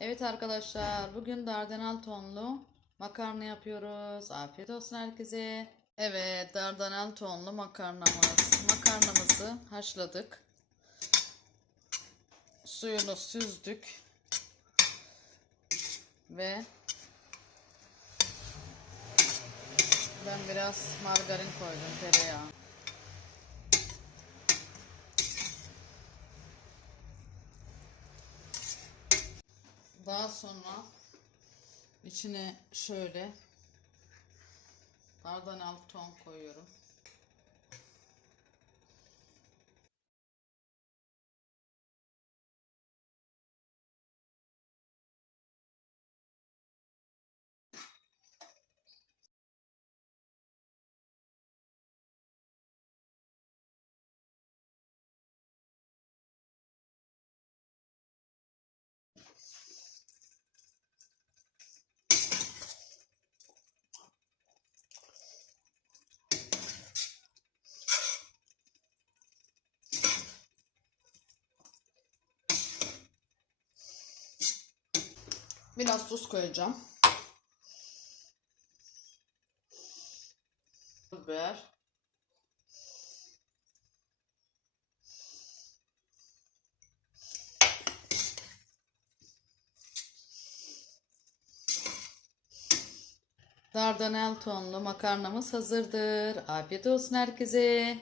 Evet arkadaşlar bugün dardanel tonlu makarna yapıyoruz. Afiyet olsun herkese. Evet dardanel tonlu makarnamız. Makarnamızı haşladık. Suyunu süzdük. Ve ben biraz margarin koydum tereyağı. Daha sonra içine şöyle dardanel ton koyuyorum. Biraz tuz koyacağım. Biber. Dardanel tonlu makarnamız hazırdır. Afiyet olsun herkese.